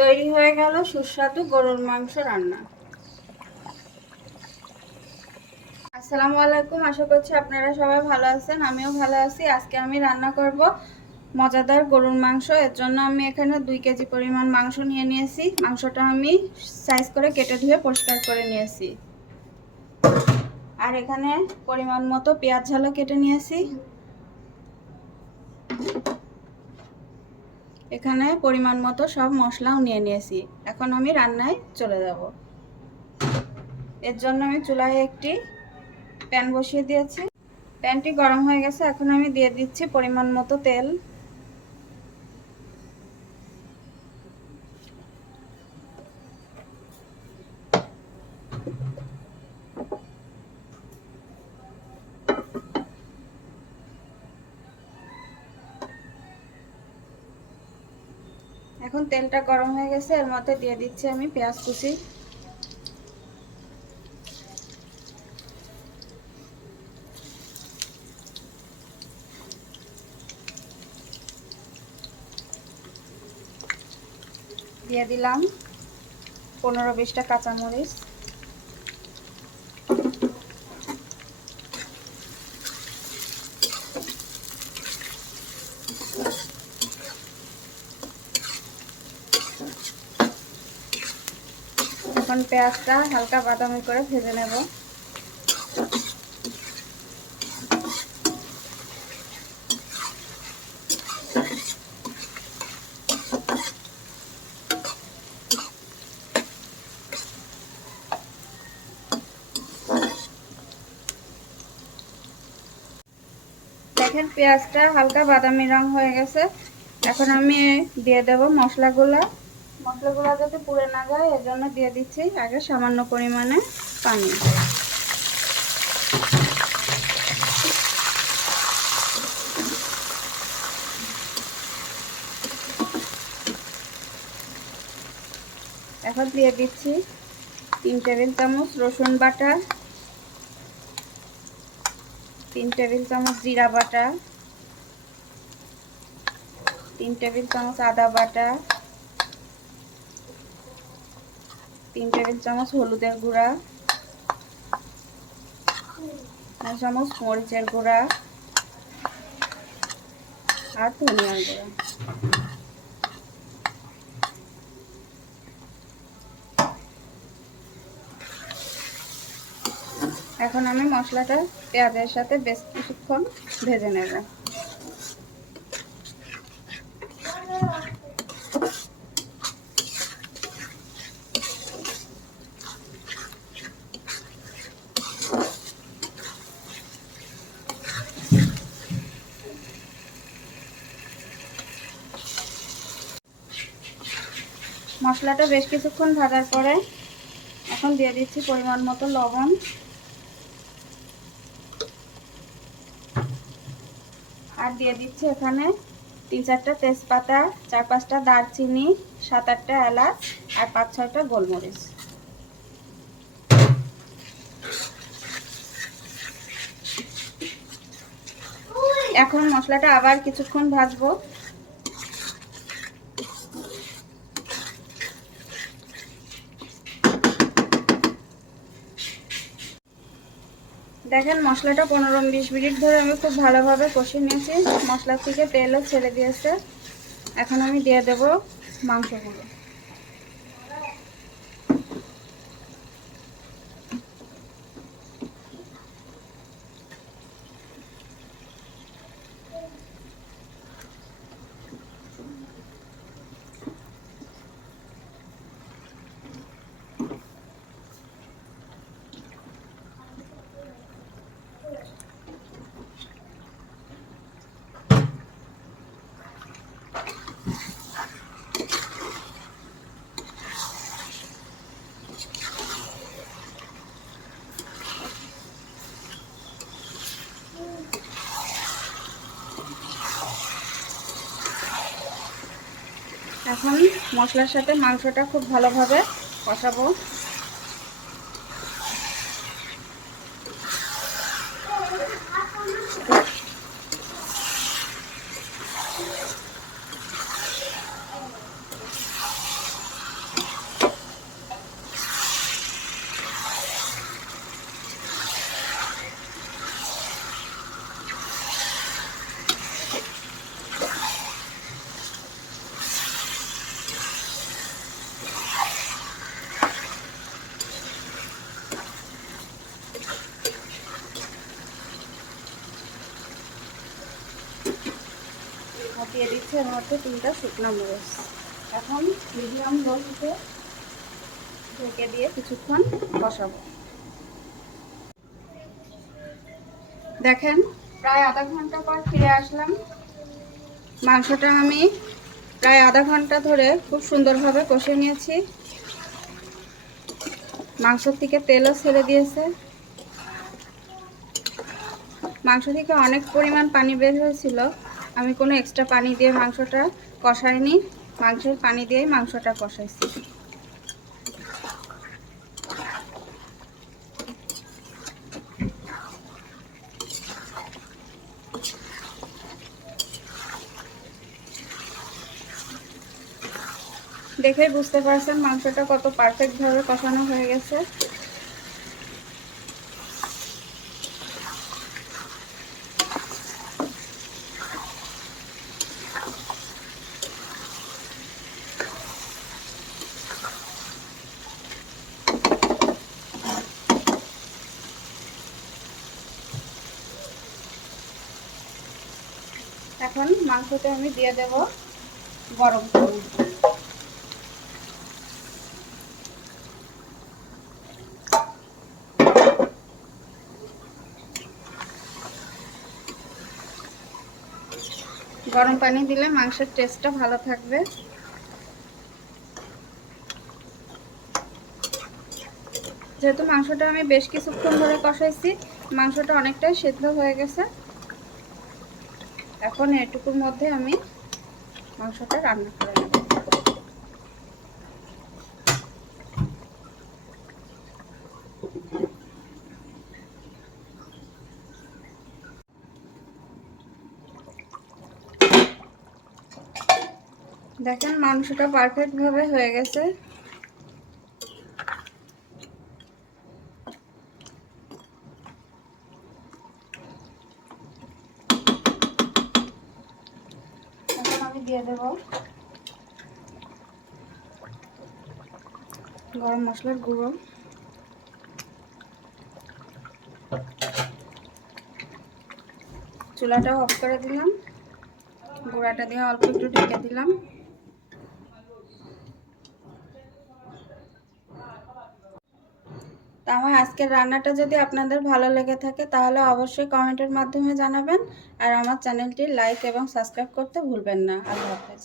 তৈরি হয়ে গেল সুস্বাদু গরুর মাংস রান্না। আসসালামু আলাইকুম, আশা করছি আপনারা সবাই ভালো আছেন। আমিও ভালো আছি। আজকে আমি রান্না করব মজাদার গরুর মাংস। এর জন্য আমি এখানে 2 কেজি পরিমাণ মাংস নিয়ে নিয়েছি। মাংসটা আমি সাইজ করে কেটে ধুয়ে পরিষ্কার করে নিয়েছি। আর এখানে পরিমাণ মতো পেঁয়াজ ঝালও কেটে নিয়েছি। এখানে পরিমাণ মতো সব মশলাও নিয়ে নিয়েছি। এখন আমি রান্নায় চলে যাব। এর জন্য আমি চুলায় একটি প্যান বসিয়ে দিয়েছি। প্যানটি গরম হয়ে গেছে। এখন আমি দিয়ে দিচ্ছি পরিমাণ মতো তেল। এখন তেলটা গরম হয়ে গেছে। এর মধ্যে দিয়ে দিচ্ছি আমি পেঁয়াজ কুচি। দিয়ে দিলাম 15-20টা কাঁচামরিচ। এখন পেঁয়াজটা হালকা বাদামি করে ভেজে নেব। দেখেন পেঁয়াজটা হালকা বাদামি রং হয়ে গেছে। এখন আমি দিয়ে দেব মশলাগুলো যাতে পুড়ে না যায় এর জন্য দিয়ে দিচ্ছি আগে সামান্য পরিমাণে পানি। এখন দিয়ে দিচ্ছি 3 টেবিল চামচ রসুন বাটা, 3 টেবিল চামচ জিরা বাটা, 3 টেবিল চামচ আদা বাটা, 3 টেবিল চামচ হলুদের গুঁড়া, 1 চামচ মরিচের গুঁড়া আর ধনিয়ার গুঁড়া। এখন আমি মশলাটা পেঁয়াজের সাথে বেশ কিছুক্ষণ ভেজে নেব। মশলাটা বেশ কিছুক্ষণ ভাজার পরে এখন দিয়ে দিচ্ছি পরিমাণ মতো লবণ আর দিয়ে দিচ্ছি এখানে 3-4টা তেজপাতা, 4-5টা দারচিনি, 7-8টা এলাচ আর 5-6টা গোলমরিচ। এখন মশলাটা আবার কিছুক্ষণ ভাজবো। দেখেন মশলাটা 15-20 মিনিট ধরে আমি খুব ভালোভাবে কষিয়ে নিয়েছি। মশলা থেকে তেলও ছেড়ে দিয়েছে। এখন আমি দিয়ে দেব মাংসগুলো। এখন মশলার সাথে মাংসটা খুব ভালোভাবে কষাবো। দিচ্ছি এর মধ্যে 3টা শুকনো মরিচ। এখন মিডিয়াম লো হিটে ঢেকে দিয়ে কিছুক্ষণ কষাবো। দেখেন প্রায় আধা ঘন্টা পর ফিরে আসলাম। মাংসটা আমি প্রায় আধা ঘন্টা ধরে খুব সুন্দরভাবে কষে নিয়েছি। মাংস থেকে তেলও ছেড়ে দিয়েছে। মাংস থেকে অনেক পরিমাণ পানি বের হয়েছিল। আমি কোনো এক্সট্রা পানি দিয়ে মাংসটা কষাইনি, মাংসের পানি দিয়েই মাংসটা কষাইছি। দেখেই বুঝতে পারছেন মাংসটা কত পারফেক্টভাবে কষানো হয়ে গেছে। এখন মাংসতে আমি দিয়ে দেব গরম পানি। গরম পানি দিলে মাংসের টেস্টটা ভালো থাকবে। যেহেতু মাংসটা আমি বেশ কিছুক্ষণ ধরে কষাইছি, মাংসটা অনেকটাই সেদ্ধ হয়ে গেছে। এখন এটুকুর মধ্যে আমি মাংসটা রান্না করে নেব। দেখেন মাংসটা পারফেক্টভাবে হয়ে গেছে। এখন আমি দিয়ে দেব গরম মশলার গুঁড়ো, চুলাটাও অফ করে দিলাম, গুঁড়াটা দিয়ে অল্প একটু ঢেকে দিলাম। তো আমার আজকের রান্নাটা যদি আপনাদের ভালো লেগে থাকে তাহলে অবশ্যই কমেন্টের মাধ্যমে জানাবেন, আর আমার চ্যানেলটি লাইক এবং সাবস্ক্রাইব করতে ভুলবেন না। আল্লাহ হাফেজ।